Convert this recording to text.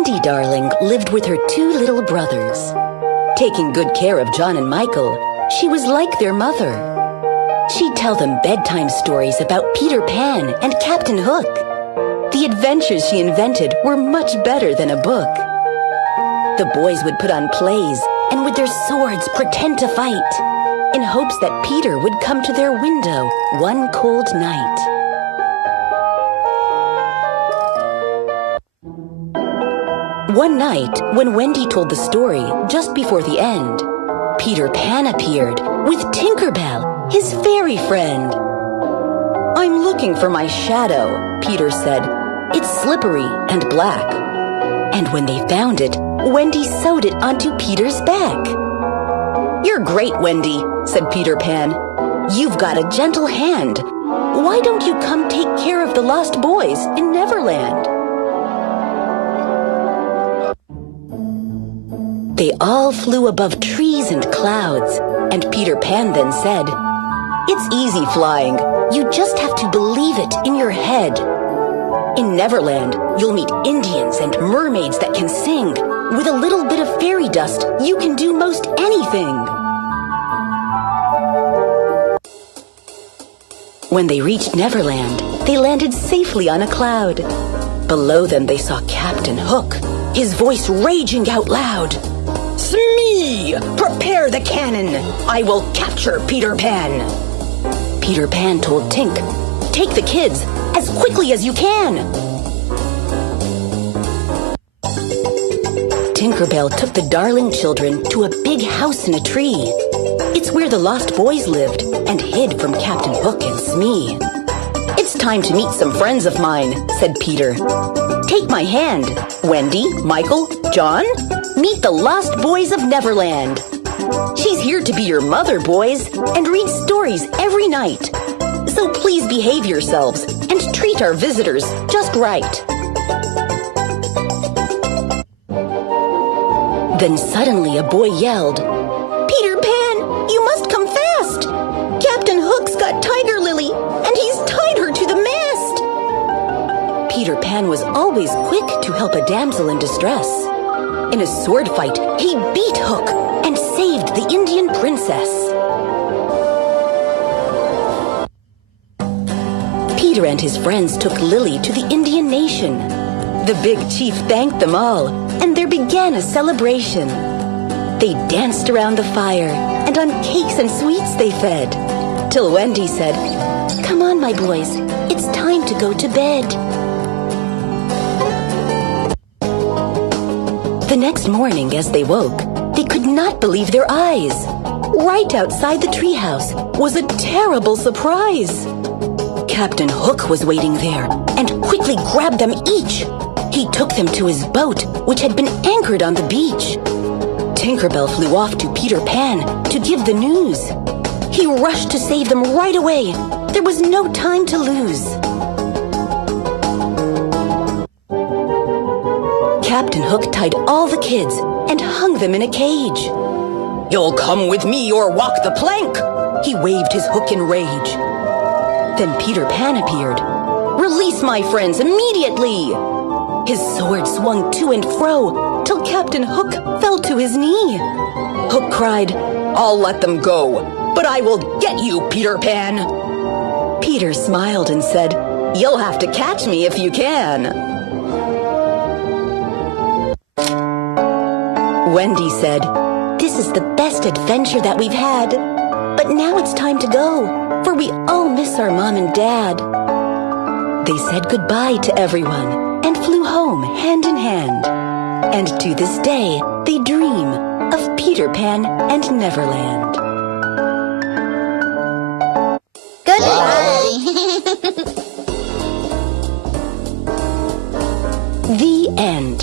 Wendy Darling lived with her two little brothers. Taking good care of John and Michael, she was like their mother. She'd tell them bedtime stories about Peter Pan and Captain Hook. The adventures she invented were much better than a book. The boys would put on plays and with their swords pretend to fight, in hopes that Peter would come to their window one cold night. One night, when Wendy told the story just before the end, Peter Pan appeared with Tinker Bell, his fairy friend. "I'm looking for my shadow," Peter said. "It's slippery and black." And when they found it, Wendy sewed it onto Peter's back. "You're great, Wendy," said Peter Pan. "You've got a gentle hand. Why don't you come take care of the lost boys in Neverland?" They all flew above trees and clouds, and Peter Pan then said, "It's easy flying. You just have to believe it in your head. In Neverland, you'll meet Indians and mermaids that can sing. With a little bit of fairy dust, you can do most anything." When they reached Neverland, they landed safely on a cloud. Below them, they saw Captain Hook, his voice raging out loud. "Smee! Prepare the cannon! I will capture Peter Pan!" Peter Pan told Tink, "Take the kids as quickly as you can!" Tinkerbell took the Darling children to a big house in a tree. It's where the lost boys lived and hid from Captain Hook and Smee. "It's time to meet some friends of mine," said Peter. "Take my hand. Wendy, Michael, John, meet the lost boys of Neverland. She's here to be your mother, boys, and read stories every night. So please behave yourselves and treat our visitors just right." Then suddenly a boy yelled, "Peter Pan, you must come fast! Captain Hook's got Tiger Lily, and he's tied her to the mast!" Peter Pan was always quick to help a damsel in distress. In a sword fight, he beat Hook and saved the Indian princess. Peter and his friends took Lily to the Indian nation. The big chief thanked them all, and there began a celebration. They danced around the fire, and on cakes and sweets they fed, till Wendy said, "Come on, my boys, it's time to go to bed." The next morning, as they woke, they could not believe their eyes. Right outside the treehouse was a terrible surprise. Captain Hook was waiting there and quickly grabbed them each. He took them to his boat, which had been anchored on the beach. Tinkerbell flew off to Peter Pan to give the news. He rushed to save them right away. There was no time to lose. Captain Hook tied all the kids and hung them in a cage. "You'll come with me or walk the plank!" He waved his hook in rage. Then Peter Pan appeared. "Release my friends immediately!" His sword swung to and fro till Captain Hook fell to his knee. Hook cried, "I'll let them go, but I will get you, Peter Pan!" Peter smiled and said, "You'll have to catch me if you can." Wendy said, "This is the best adventure that we've had. But now it's time to go, for we all miss our mom and dad." They said goodbye to everyone and flew home hand in hand. And to this day, they dream of Peter Pan and Neverland. Goodbye. The end.